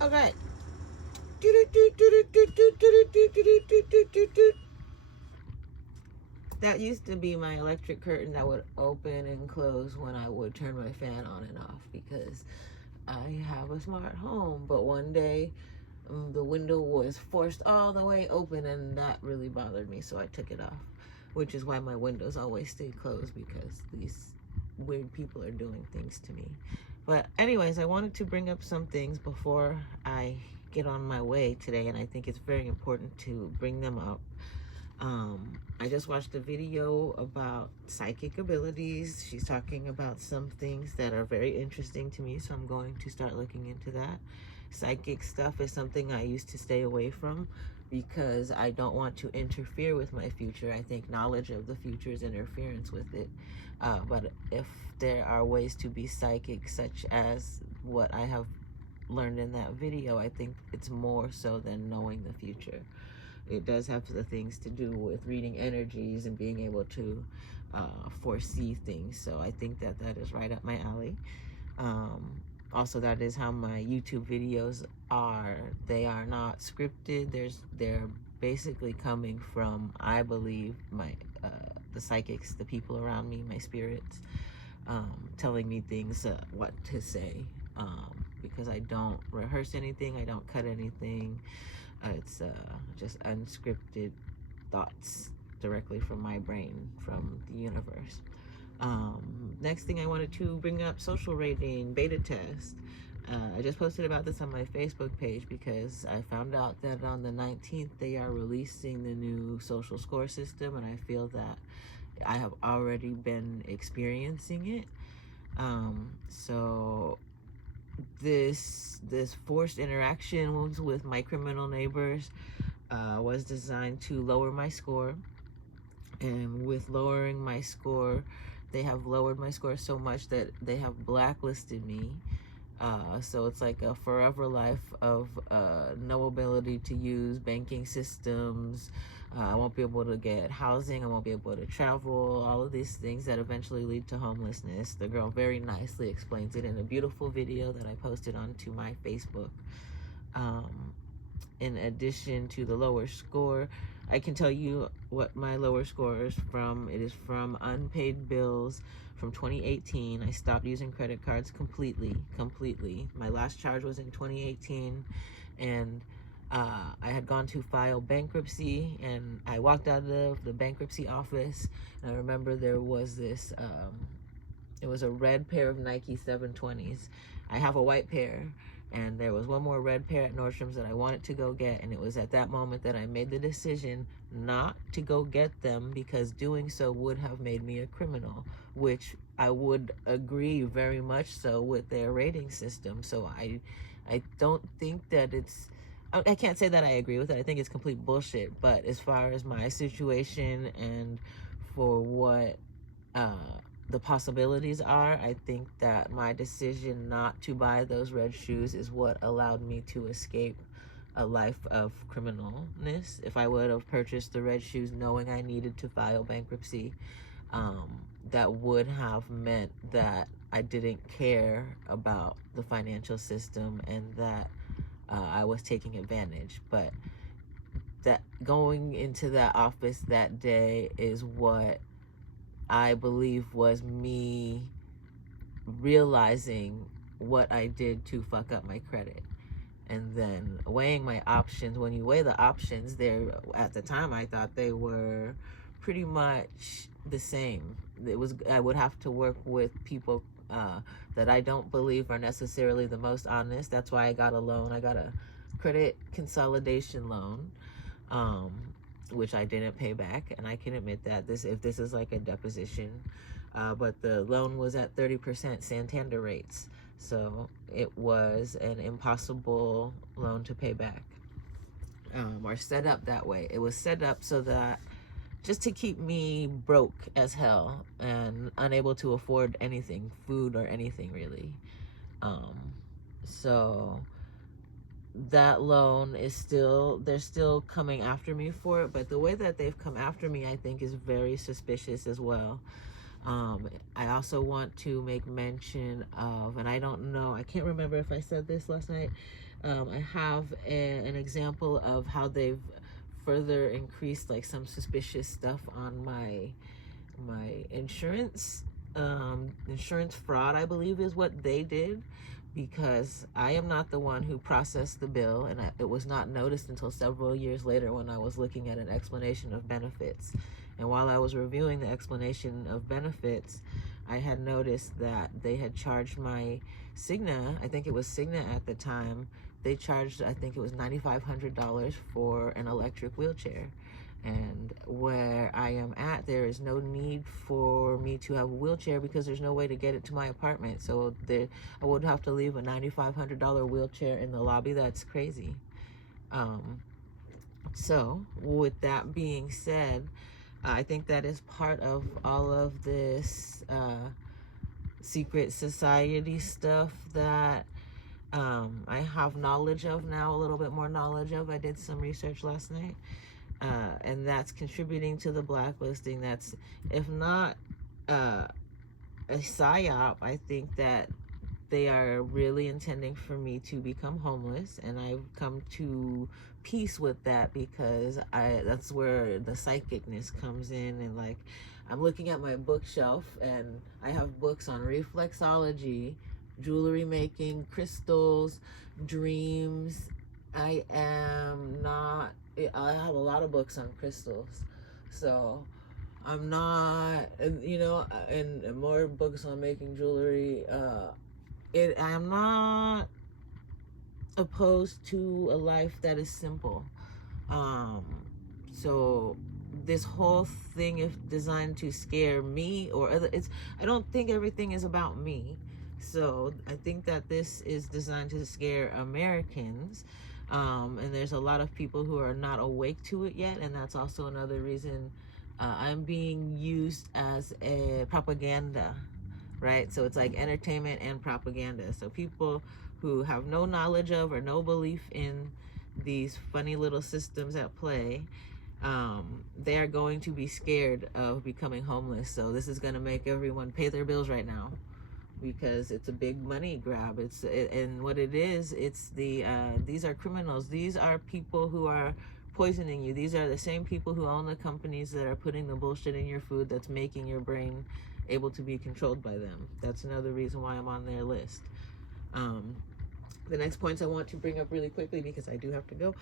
Okay. That used to be my electric curtain that would open and close when I would turn my fan on and off because I have a smart home. But one day the window was forced all the way open and that really bothered me, so I took it off, which is why my windows always stay closed, because these weird people are doing things to me. But anyways, I wanted to bring up some things before I get on my way today, and I think it's very important to bring them up. I just watched a video about psychic abilities. She's talking about some things that are very interesting to me, so I'm going to start looking into that. Psychic stuff is something I used to stay away from because I don't want to interfere with my future. I think knowledge of the future is interference with it. But if there are ways to be psychic, such as what I have learned in that video, I think it's more so than knowing the future. It does have the things to do with reading energies and being able to foresee things. So I think that that is right up my alley. Also, that is how my YouTube videos are. They are not scripted. They're basically coming from, I believe, my the psychics, the people around me, my spirits, telling me things, what to say. Because I don't rehearse anything, I don't cut anything. It's just unscripted thoughts directly from my brain, from the universe. Next thing I wanted to bring up, social rating beta test. I just posted about this on my Facebook page because I found out that on the 19th they are releasing the new social score system, and I feel that I have already been experiencing it. So this forced interactions with my criminal neighbors was designed to lower my score, and with lowering my score, they have lowered my score so much that they have blacklisted me. So it's like a forever life of no ability to use banking systems. I won't be able to get housing. I won't be able to travel. All of these things that eventually lead to homelessness. The girl very nicely explains it in a beautiful video that I posted onto my Facebook. In addition to the lower score, I can tell you what my lower score is from. It is from unpaid bills from 2018. I stopped using credit cards completely. My last charge was in 2018, and I had gone to file bankruptcy, and I walked out of the bankruptcy office, and I remember there was this, it was a red pair of Nike 720s. I have a white pair, and there was one more red pair at Nordstrom's that I wanted to go get, and it was at that moment that I made the decision not to go get them because doing so would have made me a criminal, which I would agree very much so with their rating system. So I don't think that it's, I can't say that I agree with it. I think it's complete bullshit. But as far as my situation and for what the possibilities are, I think that my decision not to buy those red shoes is what allowed me to escape a life of criminalness. If I would have purchased the red shoes knowing I needed to file bankruptcy, that would have meant that I didn't care about the financial system and that I was taking advantage. But that going into that office that day is what I believe was me realizing what I did to fuck up my credit. And then weighing my options. When you weigh the options, there at the time I thought they were pretty much the same. I would have to work with people that I don't believe are necessarily the most honest. That's why I got a loan. I got a credit consolidation loan, which I didn't pay back, and I can admit that if this is like a deposition, but the loan was at 30% Santander rates, so it was an impossible loan to pay back, or set up that way. It was set up so that just to keep me broke as hell and unable to afford anything, food or anything really. So that loan is still, they're still coming after me for it, but the way that they've come after me I think is very suspicious as well. I also want to make mention of, and I don't know, I can't remember if I said this last night. I have an example of how they've further increased like some suspicious stuff on my insurance. Insurance fraud, I believe, is what they did, because I am not the one who processed the bill, and it was not noticed until several years later when I was looking at an explanation of benefits. And while I was reviewing the explanation of benefits, I had noticed that they had charged my Cigna, I think it was Cigna at the time, they charged, I think it was $9,500 for an electric wheelchair. And where I am at, there is no need for me to have a wheelchair because there's no way to get it to my apartment. So I would have to leave a $9,500 wheelchair in the lobby. That's crazy. So with that being said, I think that is part of all of this secret society stuff that I have knowledge of now, a little bit more knowledge of. I did some research last night. And that's contributing to the blacklisting. That's, if not a psyop, I think that they are really intending for me to become homeless, and I've come to peace with that because that's where the psychicness comes in. And like, I'm looking at my bookshelf and I have books on reflexology, jewelry making, crystals, dreams. I have a lot of books on crystals, so I'm not, and more books on making jewelry. I'm not opposed to a life that is simple. So this whole thing is designed to scare me or other. I don't think everything is about me. So I think that this is designed to scare Americans. And there's a lot of people who are not awake to it yet, and that's also another reason I'm being used as a propaganda, right? So it's like entertainment and propaganda. So people who have no knowledge of or no belief in these funny little systems at play, they are going to be scared of becoming homeless. So this is going to make everyone pay their bills right now, because it's a big money grab. And what it is, it's these are criminals. These are people who are poisoning you. These are the same people who own the companies that are putting the bullshit in your food that's making your brain able to be controlled by them. That's another reason why I'm on their list. The next points I want to bring up really quickly, because I do have to go.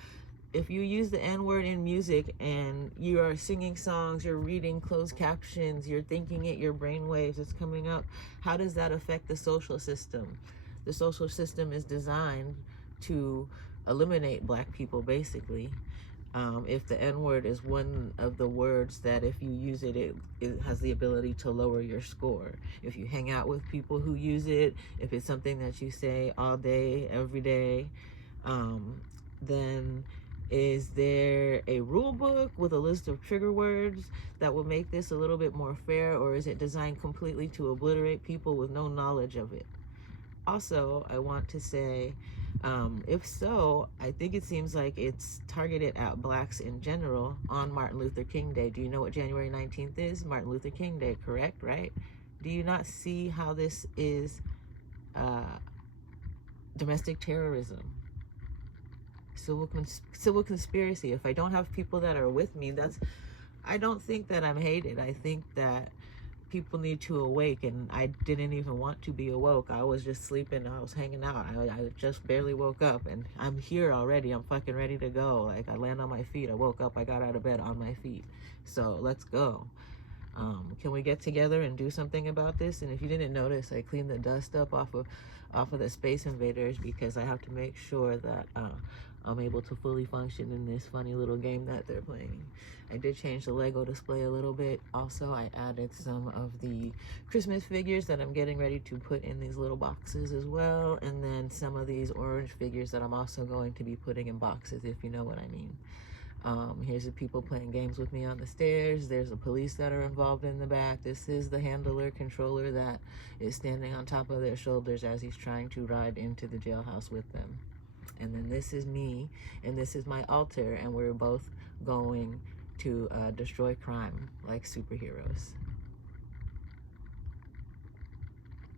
If you use the N-word in music and you are singing songs, you're reading closed captions, you're thinking it, your brain waves, it's coming up, how does that affect the social system? The social system is designed to eliminate black people, basically. If the N-word is one of the words that if you use it, it has the ability to lower your score. If you hang out with people who use it, if it's something that you say all day, every day, then is there a rule book with a list of trigger words that will make this a little bit more fair, or is it designed completely to obliterate people with no knowledge of it? Also, I want to say, if so, I think it seems like it's targeted at blacks in general on Martin Luther King Day. Do you know what January 19th is? Martin Luther King Day, correct, right? Do you not see how this is domestic terrorism? Civil conspiracy. If I don't have people that are with me, I don't think that I'm hated. I think that people need to awake, and I didn't even want to be awoke. I was just sleeping. I was hanging out. I just barely woke up, and I'm here already. I'm fucking ready to go. Like, I land on my feet. I woke up. I got out of bed on my feet. So let's go. Can we get together and do something about this? And if you didn't notice, I cleaned the dust up off of the Space Invaders, because I have to make sure that I'm able to fully function in this funny little game that they're playing. I did change the Lego display a little bit. Also, I added some of the Christmas figures that I'm getting ready to put in these little boxes as well, and then some of these orange figures that I'm also going to be putting in boxes, if you know what I mean. Here's the people playing games with me on the stairs. There's the police that are involved in the back. This is the handler controller that is standing on top of their shoulders as he's trying to ride into the jailhouse with them. And then this is me, and this is my altar, and we're both going to destroy crime like superheroes.